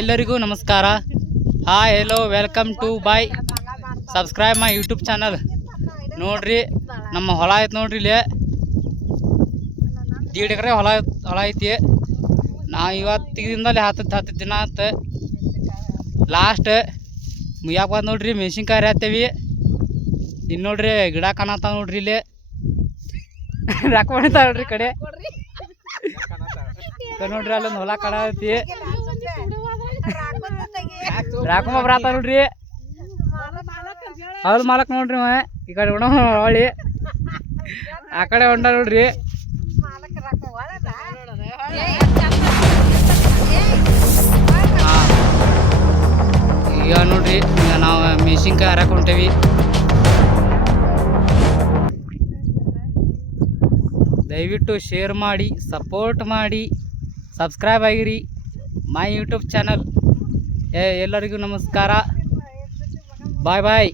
ಎಲ್ಲರಿಗೂ ನಮಸ್ಕಾರ. Hi hello welcome to bye subscribe my YouTube channel. ನೋಡ್ರಿ ನಮ್ಮ ಹೊಲ ಐತೆ ನೋಡ್ರಿ, ಇಲ್ಲಿ 1.5 ಎಕರೆ ಹೊಲ ಐತಿ. ನಾವು ಇವತ್ತಿದಿಂದಲೇ 10 ದಿನ ಆಯ್ತು. ಲಾಸ್ಟ್ ಮುಯ್ಯಾಕ ಬಂದು ನೋಡ್ರಿ ಮೆಣಸಿನ್ಕಾಯಿ ಹತ್ತೇವಿ. ಇನ್ನು ನೋಡ್ರಿ ಗಿಡ ಕಾಣತ್ತಾವ ನೋಡ್ರಿ, ಇಲ್ಲಿ ರಾಕೊಂಡ ನೋಡ್ರಿ ಕಡೆ ನೋಡ್ರಿ ಅಲ್ಲೊಂದು ಹೊಲ ಕಾಣತಿ. ರಾಕೊಂಬ ಬರತ್ತ ನೋಡ್ರಿ, ಅವ್ರ ಮಾಲಕ್ ನೋಡ್ರಿ. ಈ ಕಡೆ ಉಣ ಹೊಳಿ ಆ ಕಡೆ ಹೊಂಡ ನೋಡ್ರಿ. ಈಗ ನೋಡ್ರಿ ಈಗ ನಾವು ಮೆಣಸಿನ್ಕಾಯಿ ಹರಕ್ ಹೊಂಟೇವಿ. ದಯವಿಟ್ಟು ಶೇರ್ ಮಾಡಿ, ಸಪೋರ್ಟ್ ಮಾಡಿ, ಸಬ್ಸ್ಕ್ರೈಬ್ ಆಗಿರಿ ಮೈ ಯೂಟ್ಯೂಬ್ ಚಾನಲ್. ಎಲ್ಲರಿಗೂ ನಮಸ್ಕಾರ. ಬಾಯ್ ಬಾಯ್.